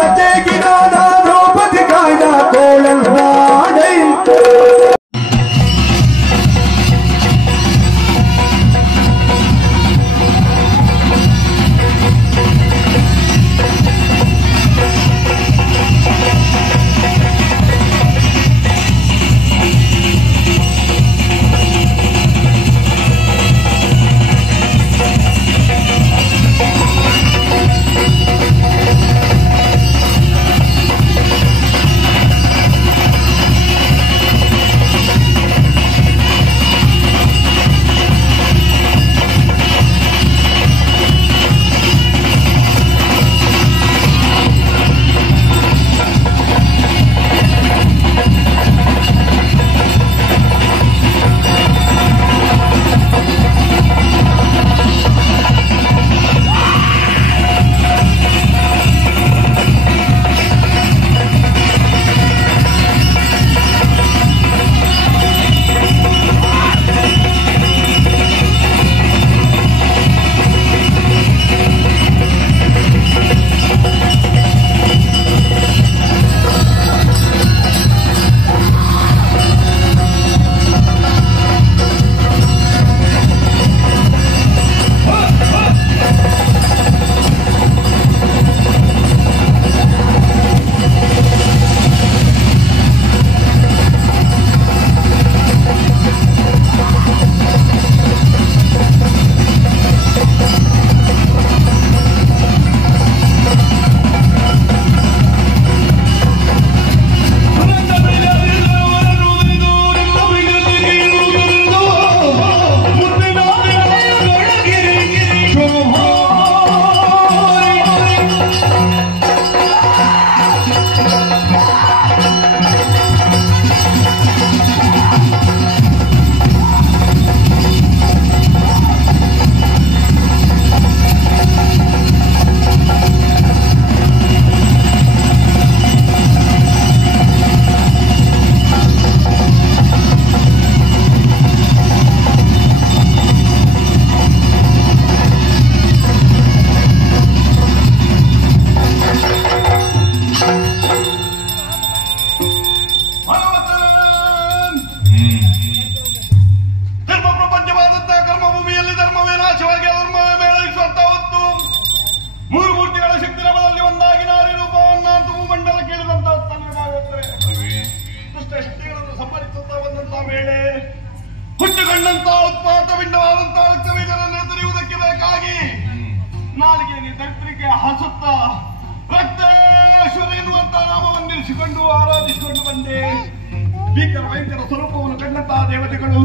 ಲತೆಗಿನಾದ ದ್ರೌಪದಿ ಕಾಯ್ದ ತೋಳನ್ನಾಡೈ ಆರಾಧಿಸಿಕೊಂಡು ಬಂದೆ. ಭೀಕರ ಭಯಂಕರ ಸ್ವರೂಪವನ್ನು ಕಂಡಂತಹ ದೇವತೆಗಳು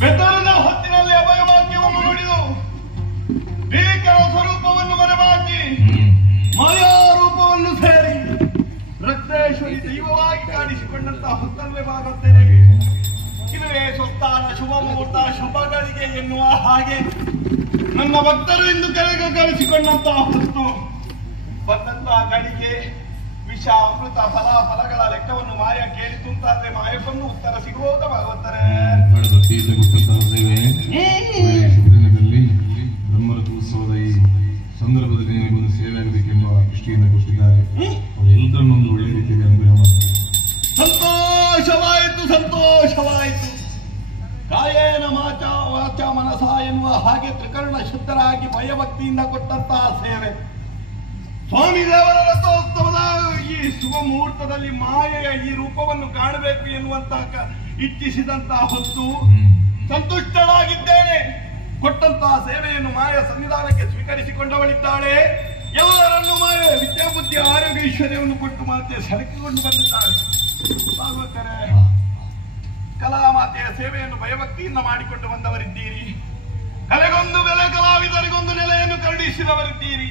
ಬೆತ್ತರದ ಹೊತ್ತಿನಲ್ಲಿ ಅಭಯವಾಕ್ಯವನ್ನು ನುಡಿದು ಭೀಕರ ಸ್ವರೂಪವನ್ನು ಮರೆಮಾಚಿ ಮಾಯಾ ರೂಪವನ್ನು ಸೇರಿ ರಕ್ತೇಶ್ವರಿ ದೈವವಾಗಿ ಕಾಣಿಸಿಕೊಂಡಂತಹ ಹೊತ್ತಲ್ಲೇ ಬಾಗುತ್ತೇನೆ. ಇದುವೇ ಸ್ವಸ್ಥಾನ ಶುಭ ಮುಹೂರ್ತ ಶುಭಗಳಿಗೆ ಎನ್ನುವ ಹಾಗೆ ನನ್ನ ಭಕ್ತರು ಎಂದು ಕರೆಸಿಕೊಂಡಂತಹ ಹೊತ್ತು ಬಂದಂತಹ ಗಳಿಗೆ ವಿಷ ಅಮೃತ ಫಲಗಳ ಲೆಕ್ಕವನ್ನು ಮಾಯ ಕೇಳಿತು ಅಂತಾದ್ರೆ ಮಾಯಕ್ಕೊಂದು ಉತ್ತರ ಸಿಗುವುದ ಭಗವಂತರೇ. ಬ್ರಹ್ಮರಥೋತ್ಸವದ ಈ ಸಂದರ್ಭದಲ್ಲಿ ನಿಮಗೊಂದು ಸೇವೆ ಆಗಬೇಕೆಂಬ ದೃಷ್ಟಿಯಿಂದ ಕೊಟ್ಟಿದ್ದಾರೆ. ಎಲ್ಲರನ್ನೂ ಒಂದು ಒಳ್ಳೆ ರೀತಿಯಲ್ಲಿ ಅನುಗ್ರಹ ಮಾಡಿ. ಸಂತೋಷವಾಯಿತು ಸಂತೋಷವಾಯಿತು. ಕಾಯೇನ ವಾಚ ಮನಸ ಎನ್ನುವ ಹಾಗೆ ತ್ರಿಕರಣ ಶುದ್ಧರಾಗಿ ಭಯಭಕ್ತಿಯಿಂದ ಕೊಟ್ಟಂತಹ ಸೇವೆ ಸ್ವಾಮಿ ದೇವರ ರಥೋತ್ಸವದ ಈ ಶುಭ ಮುಹೂರ್ತದಲ್ಲಿ ಮಾಯೆಯ ಈ ರೂಪವನ್ನು ಕಾಣಬೇಕು ಎನ್ನುವಂತಹ ಇಚ್ಛಿಸಿದಂತಹ ಹೊತ್ತು ಸಂತುಷ್ಟಳಾಗಿದ್ದೇನೆ. ಕೊಟ್ಟಂತಹ ಸೇವೆಯನ್ನು ಮಾಯ ಸನ್ನಿಧಾನಕ್ಕೆ ಸ್ವೀಕರಿಸಿಕೊಂಡವಳಿದ್ದಾಳೆ. ಎಲ್ಲರನ್ನು ಮಾಯ ವಿದ್ಯಾಬುದ್ಧಿ ಆರೋಗ್ಯ ಐಶ್ವರ್ಯವನ್ನು ಕೊಟ್ಟು ಮಾತೆ ಸೆಳಕಿಕೊಂಡು ಬಂದಿದ್ದಾಳೆ. ಭಾಗವತರೇ, ಕಲಾಮಾತೆಯ ಸೇವೆಯನ್ನು ಭಯಭಕ್ತಿಯಿಂದ ಮಾಡಿಕೊಂಡು ಬಂದವರಿದ್ದೀರಿ. ಕಲೆಗೊಂದು ಬೆಲೆ, ಕಲಾವಿದರಿಗೊಂದು ನೆಲೆಯನ್ನು ಕರುಣಿಸಿದವರಿದ್ದೀರಿ.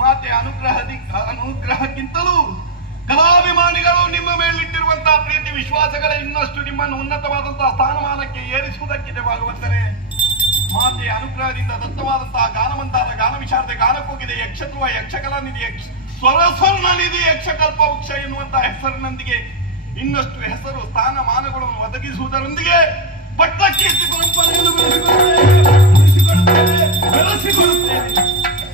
ಮಾತೆಯ ಅನುಗ್ರಹಕ್ಕಿಂತಲೂ ಕಲಾಭಿಮಾನಿಗಳು ನಿಮ್ಮ ಮೇಲಿಟ್ಟಿರುವಂತಹ ಪ್ರೀತಿ ವಿಶ್ವಾಸಗಳೇ ಇನ್ನಷ್ಟು ನಿಮ್ಮನ್ನು ಉನ್ನತವಾದಂತಹ ಸ್ಥಾನಮಾನಕ್ಕೆ ಏರಿಸುವುದಕ್ಕಿದೆ. ಭಾಗವಂತರೇ, ಮಾತೆಯ ಅನುಗ್ರಹದಿಂದ ದತ್ತವಾದಂತಹ ಗಾನಮಂತಾರ, ಗಾನ ವಿಶಾರದೆ, ಗಾನಕ್ಕೋಗಿದೆ, ಯಕ್ಷತ್ವ, ಯಕ್ಷಕಲಾ ನಿಧಿ, ಸ್ವರಸ್ವರ್ಣ ನಿಧಿ, ಯಕ್ಷಕಲ್ಪ ವೃಕ್ಷ ಎನ್ನುವಂತಹ ಹೆಸರಿನೊಂದಿಗೆ ಇನ್ನಷ್ಟು ಹೆಸರು ಸ್ಥಾನಮಾನಗಳನ್ನು ಒದಗಿಸುವುದರೊಂದಿಗೆ ಪಟ್ಟಕೀರ್ತಿ ಪರಂಪರೆಯನ್ನು ಬೆಳೆಸಿಕೊಳ್ಳುತ್ತೇವೆ.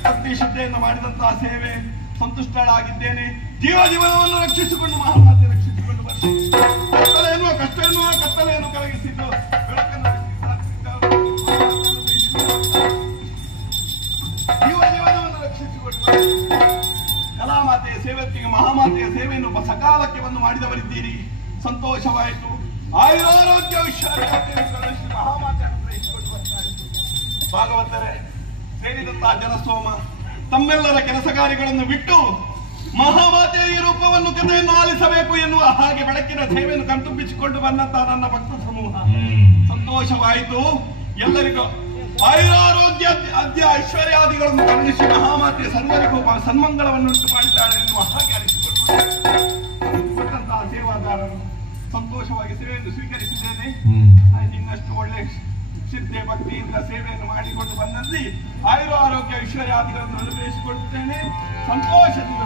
ಭಕ್ತಿ ಶ್ರದ್ಧೆಯನ್ನು ಮಾಡಿದಂತಹ ಸೇವೆ ಸಂತುಷ್ಟಳಾಗಿದ್ದೇನೆ. ಜೀವನವನ್ನು ರಕ್ಷಿಸಿಕೊಂಡು ಮಹಾಮಾತೆ ರಕ್ಷಿಸಿಕೊಂಡು ಬರ್ತೇನೆ. ಕಷ್ಟ ಎನ್ನುವ ಕತ್ತಲೆಯನ್ನು ಕರಗಿಸಿದ್ದು ಬೆಳಕನ್ನು ಜೀವನವನ್ನು ರಕ್ಷಿಸಿಕೊಂಡು ಕಲಾಮಾತೆಯ ಸೇವೆಯೊತ್ತಿಗೆ ಮಹಾಮಾತೆಯ ಸೇವೆಯನ್ನು ಸಕಾಲಕ್ಕೆ ಬಂದು ಮಾಡಿದವರಿದ್ದೀರಿ. ಸಂತೋಷವಾಯಿತು. ಆಯುರಾರೋಗ್ಯ ವಿಶ್ವಾಸ ಮಹಾಮಾತೆ ಅನುಗ್ರಹಿಸಿಕೊಂಡು ಬರ್ತಾರೆ. ಭಾಗವತರೇ, ಸೇರಿದಂತಹ ಜನಸ್ತೋಮ ತಮ್ಮೆಲ್ಲರ ಕೆಲಸ ಕಾರ್ಯಗಳನ್ನು ಬಿಟ್ಟು ಮಹಾಮಾತೆಯ ಈ ರೂಪವನ್ನು ಕಥೆಯನ್ನು ಆಲಿಸಬೇಕು ಎನ್ನುವ ಹಾಗೆ ಬೆಳಕಿನ ಸೇವೆಯನ್ನು ಕಣ್ತುಂಬಿಸಿಕೊಂಡು ಬಂದಂತಹ ನನ್ನ ಭಕ್ತ ಸಮೂಹ ಸಂತೋಷವಾಯಿತು. ಎಲ್ಲರಿಗೂ ಆಯುರಾರೋಗ್ಯ ಐಶ್ವರ್ಯಾದಿಗಳನ್ನು ಕರುಣಿಸಿ ಮಹಾಮಾತೆಯ ಸರ್ವರಿಗೂ ಸನ್ಮಂಗಳವನ್ನು ಉಂಟು ಮಾಡಿದ್ದಾಳೆ ಎನ್ನುವ ಹಾಗೆ ಅನಿಸಿಕೊಂಡು ಕೊಟ್ಟಂತಹ ಸೇವಾದಾರರು ಸಂತೋಷವಾಗಿ ಸೇವೆಯನ್ನು ಸ್ವೀಕರಿಸಿದ್ದೇನೆ. ಇನ್ನಷ್ಟು ಒಳ್ಳೆ ಶ್ರದ್ಧೆ ಭಕ್ತಿಯಿಂದ ಸೇವೆಯನ್ನು ಮಾಡಿಕೊಂಡು ಬಂದಲ್ಲಿ ಆಯುರಾರೋಗ್ಯ ಐಶ್ವರ್ಯಾದಿಗಳನ್ನು ಅನುಭವಿಸಿಕೊಳ್ಳುತ್ತೇನೆ. ಸಂತೋಷದಿಂದ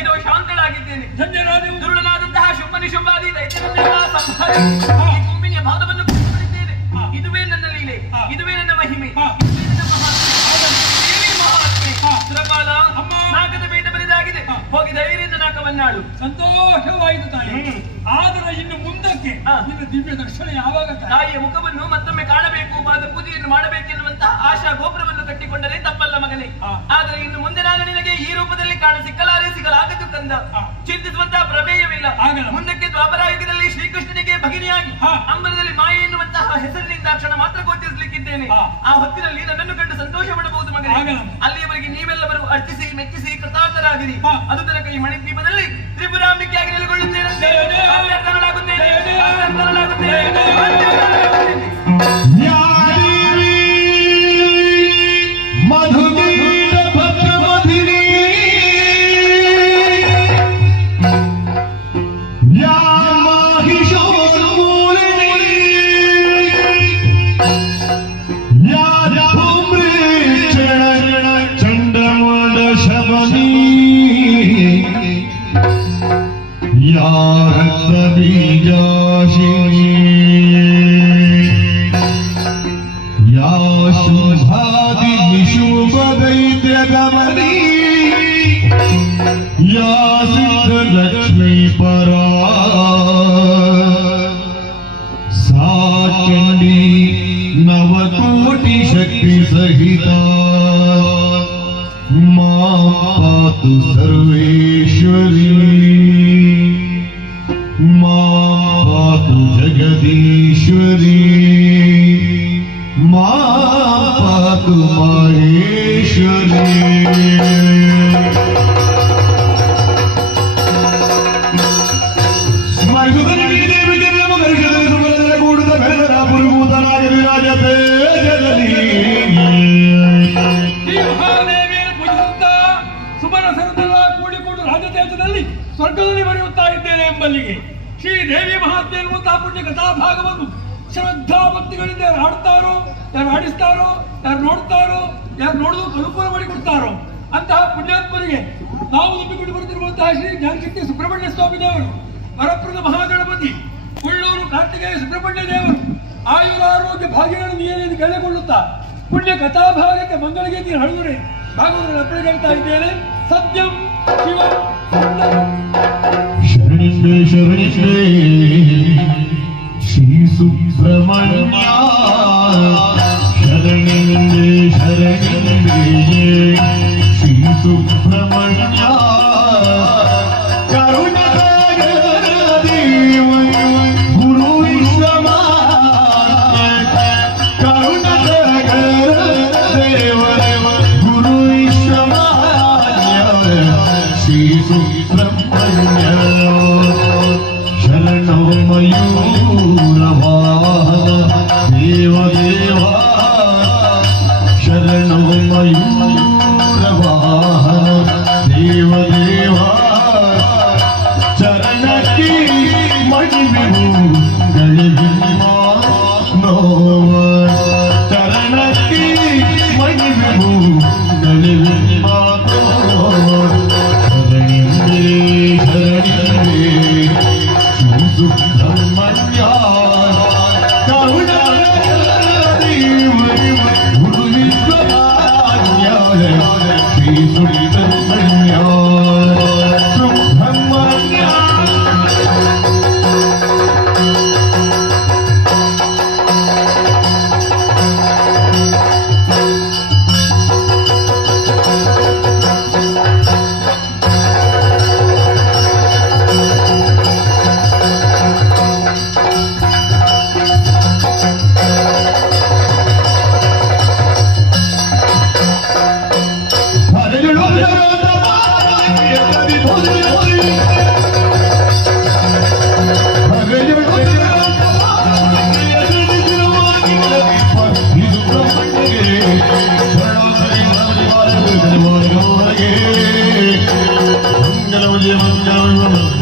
ಇದು ಶಾಂತಳಾಗಿದ್ದೇನೆ. ಧನ್ಯರಾದೆವು. ದುರುಳನಾದಂತಹ ಶುಂಭ ನಿಶುಂಭಾದಿ ದೈತ್ಯರನ್ನೆಲ್ಲ ಸಂಹಾರ ಈ ಕೊಂಬಿನ ಭಾಗವನ್ನು ಕೊಟ್ಟಿದ್ದೇನೆ. ಇದುವೇ ನನ್ನ ಲೀಲೆ, ಇದುವೇ ನನ್ನ ಮಹಿಮೆ, ಇದುವೇ ನನ್ನ ಮಹಾತ್ಮೆ. ಸುರಪಾಲ ನಾಗದ ಬೇಟ ಬರಿದಾಗಿದೆ. ಹೋಗಿ ಧೈರ್ಯದಿಂದ ನಾಕವನ್ನಾಳು. ಸಂತೋಷವಾಯಿತು ತಾಯಿ. ಆದರೆ ಇನ್ನು ಮುಂದಕ್ಕೆ ನಿನ್ನ ದಿವ್ಯ ದರ್ಶನ ಯಾವಾಗ? ತಾಯಿಯ ಮುಖವನ್ನು ಮತ್ತೊಮ್ಮೆ ಕಾಣಬೇಕು, ಪಾದ ಪೂಜೆಯನ್ನು ಮಾಡಬೇಕೆನ್ನುವಂತಹ ಆಶಾ ಗೋಪುರವನ್ನು ಕಟ್ಟಿಕೊಂಡರೆ ತಪ್ಪಲ್ಲ ಮಗನೇ. ಆದರೆ ಇನ್ನು ಮುಂದೆ ನಾನು ನಿನಗೆ ಈ ರೂಪದಲ್ಲಿ ಕಾಣ ಸಿಗಲಾಗದು ಕಂದ. ಚಿಂತಿಸುವಂತಹ ಪ್ರಮೇಯವಿಲ್ಲ. ಮುಂದಕ್ಕೆ ದ್ವಾಪರಾಯುಗದಲ್ಲಿ ಶ್ರೀಕೃಷ್ಣನಿಗೆ ಭಗಿನಿಯಾಗಿ ಅಂಬರದಲ್ಲಿ ಮಾಯೆ ಎನ್ನುವಂತಹ ಹೆಸರಿನಿಂದ ಕ್ಷಣ ಮಾತ್ರ ಗೋಚರಿಸಲಿಕ್ಕಿದ್ದೇನೆ. ಆ ಹೊತ್ತಿನಲ್ಲಿ ನನ್ನನ್ನು ಕಂಡು ಸಂತೋಷ ಪಡಬಹುದು ಮಗನೇ. ಅಲ್ಲಿಯವರೆಗೆ ನೀವೆಲ್ಲರೂ ಅರ್ಚಿಸಿ ಮೆಚ್ಚಿಸಿ ಕೃತಾರ್ಥರಾಗಿರಿ. ಅದು ತನಕ ಈ ಮಣಿದ್ವೀಪದಲ್ಲಿ ತ್ರಿಪುರಾಂಬಿಕೆಯಾಗಿ ನೆಲೆಗೊಳ್ಳುತ್ತೇನೆ. ಸ್ವರ್ಗದಲ್ಲಿ ಬರೆಯುತ್ತಾ ಇದ್ದೇನೆ ಎಂಬಲ್ಲಿಗೆ ಶ್ರೀದೇವಿ ಮಹಾತ್ಮೆ ಎನ್ನುವಂತಹ ಪುಣ್ಯ ಕಥಾಭಾಗವನ್ನು ಶ್ರದ್ಧಾ ಭಕ್ತಿಗಳಿಂದ ಯಾರು ಹಾಡುತ್ತಾರೋ, ಯಾರು ಆಡಿಸ್ತಾರೋ, ಯಾರು ನೋಡ್ತಾರೋ, ಯಾರು ನೋಡುವುದಕ್ಕೆ ಅನುಕೂಲ ಮಾಡಿಕೊಡ್ತಾರೋ ಅಂತಹ ಪುಣ್ಯಾತ್ಮರಿಗೆ ನಾವು ನಂಬಿಕೊಂಡು ಬರುತ್ತಿರುವಂತಹ ಶ್ರೀ ಜ್ಞಾನಶಕ್ತಿ ಸುಬ್ರಹ್ಮಣ್ಯ ಸ್ವಾಮಿ ದೇವರು, ವರಪ್ರದ ಮಹಾಗಣಪತಿ, ಉಳ್ಳೂರು ಕಾರ್ತಿಕೇಯ ಸುಬ್ರಹ್ಮಣ್ಯ ದೇವರು ಆಯುರಾರೋಗ್ಯ ಭಾಗ್ಯಗಳನ್ನು ನೀನು ಕೇಳಿಕೊಳ್ಳುತ್ತಾ ಪುಣ್ಯ ಕಥಾಭಾಗಕ್ಕೆ ಮಂಗಳಗೀತೆ ಹಾಡುವರೆ ಭಾಗವನ್ನು ಅರ್ಪಣೆ ಹೇಳ್ತಾ ಇದ್ದೇನೆ. ಸತ್ಯಂ ಶಿವ ಶರಣಿಂದೆ ಶರಣಿಂದೆ ಶ್ರೀ ಸುಬ್ರಹ್ಮಣ್ಯ ಶರಣಿಂದೆ ಶರಣಿಂದೆ ಶ್ರೀ ಸುಬ್ರಹ್ಮಣ್ಯ ಕರುಣಾಕರ ದೇವ ಗುರು ವಿಶ್ವಮಾನ್ಯ ಕರುಣಾಕರ ದೇವ ಗುರು ವಿಶ್ವಮಾನ್ಯ ಶ್ರೀ ಸುಬ್ರಹ್ಮಣ್ಯ ಶರಣೋ ಮಯೂರವಾಹನ ದೇವದೇವ ಶರಣೋ ಮಯೂರವಾಹನ ದೇವದೇವ ಚರಣಕ್ಕೆ ಮಣಿವೆವು ಗಳಿವಿಮಾನೋವ ಚರಣಕ್ಕೆ ಮಣಿವೆವು ಗಳಿವಿಮಾನೋವ ಶರಣಿಂದೆ ಶರಣಿಂದೆ ಶ್ರೀ ಸುಬ್ರಹ್ಮಣ್ಯ ಗುರು ವಿಶ್ವಮಾನ್ಯ ಶ್ರೀ ಸುಬ್ರಹ್ಮಣ್ಯ ಸುಬ್ರಹ್ಮಣ್ಯ ಮಂಗಲ